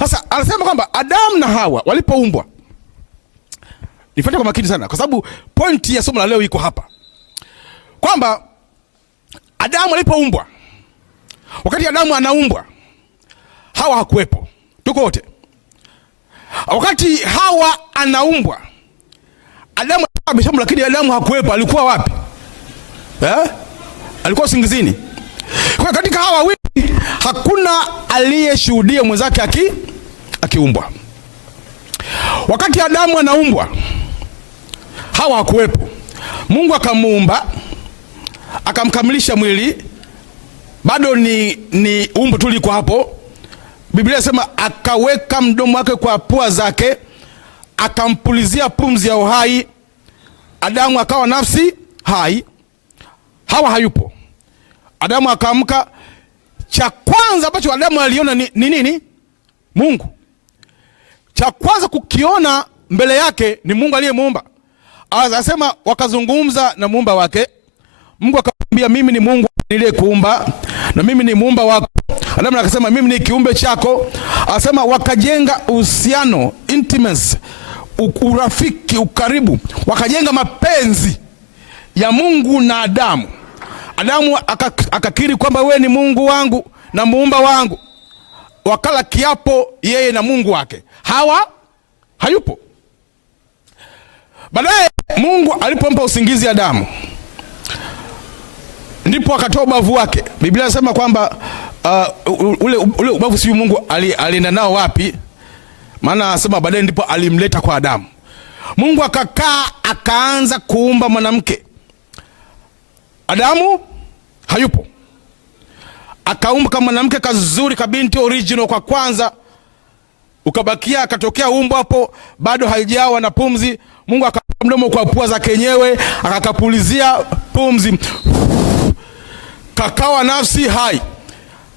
Sasa anasema kwamba Adamu na Hawa walipoumbwa, nifuate kwa makini sana, kwa sababu pointi ya somo la leo iko hapa, kwamba Adamu alipoumbwa, wakati Adamu anaumbwa, Hawa hakuwepo. Tuko wote. Wakati Hawa anaumbwa, Adamu ameshamu, lakini Adamu hakuwepo. Alikuwa wapi? Alikuwa usingizini. Kwa katika hawa wawili hakuna aliyeshuhudia mwenzake akiumbwa. Wakati Adamu anaumbwa, Hawa hakuwepo. Mungu akamuumba, akamkamilisha mwili, bado ni umbo tu liko hapo. Biblia inasema akaweka mdomo wake kwa pua zake, akampulizia pumzi ya uhai, Adamu akawa nafsi hai. Hawa hayupo. Adamu akaamka. Cha kwanza ambacho Adamu aliona ni nini? Mungu. Cha kwanza kukiona mbele yake ni Mungu aliyemuumba. Anasema wakazungumza na muumba wake. Mungu akamwambia, mimi ni Mungu niliyekuumba na mimi ni muumba wako. Adamu akasema, mimi ni kiumbe chako. Anasema wakajenga uhusiano, intimacy, urafiki, ukaribu, wakajenga mapenzi ya Mungu na Adamu. Adamu akakiri kwamba wewe ni Mungu wangu na muumba wangu. Wakala kiapo yeye na Mungu wake. Hawa hayupo. Baadaye Mungu alipompa usingizi Adamu, ndipo akatoa ubavu wake. Biblia inasema kwamba ule ubavu si Mungu alienda nao wapi? Maana anasema baadaye ndipo alimleta kwa Adamu. Mungu akakaa akaanza kuumba mwanamke. Adamu hayupo. Akaumba kama mwanamke kazuri kabinti original kwa kwanza. Ukabakia akatokea umbo hapo bado haijawa na pumzi. Mungu akaweka mdomo kwa pua za kenyewe, akakapulizia pumzi, kakawa nafsi hai.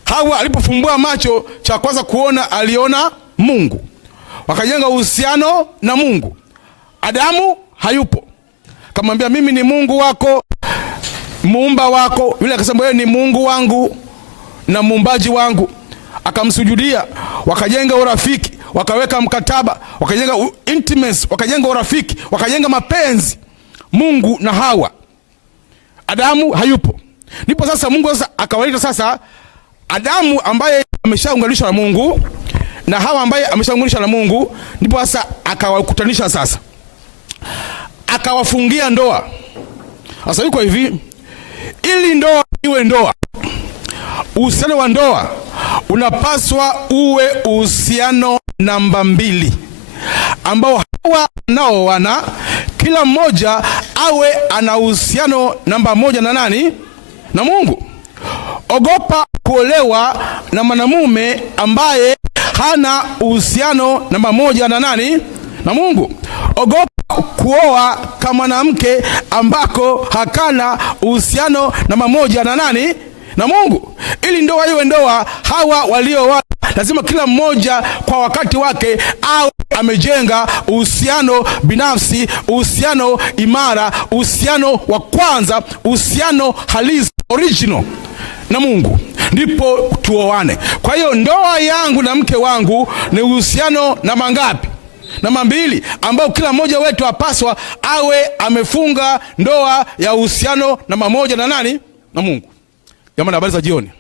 Hawa alipofumbua macho, cha kwanza kuona aliona Mungu. Wakajenga uhusiano na Mungu. Adamu hayupo. Kamwambia, mimi ni Mungu wako, muumba wako. Yule akasema, wewe ni Mungu wangu na muumbaji wangu. Akamsujudia. Wakajenga urafiki, wakaweka mkataba, wakajenga intimacy, wakajenga urafiki, wakajenga mapenzi, Mungu na Hawa. Adamu hayupo. Ndipo sasa Mungu sasa akawaita sasa Adamu ambaye ameshaunganishwa na Mungu na Hawa ambaye ameshaunganishwa na Mungu. Ndipo sasa akawakutanisha, sasa akawafungia ndoa. Sasa yuko hivi, ili ndoa iwe ndoa, uhusiano wa ndoa unapaswa uwe uhusiano namba 2, ambao Hawa nao wana kila mmoja awe ana uhusiano namba 1 na nani? Na Mungu. Ogopa kuolewa na mwanamume ambaye hana uhusiano namba 1 na nani? Na Mungu. Ogopa kuoa kama mwanamke ambako hakana uhusiano namba 1 na nani? Na Mungu. Ili ndoa iwe ndoa, hawa walioa lazima kila mmoja kwa wakati wake au amejenga uhusiano binafsi, uhusiano imara, uhusiano wa kwanza, uhusiano halisi, original na Mungu, ndipo tuoane. Kwa hiyo ndoa yangu na mke wangu ni uhusiano namba ngapi? Namba 2, ambao kila mmoja wetu apaswa awe amefunga ndoa ya uhusiano namba 1 na nani? Na Mungu. Jamani, habari za jioni.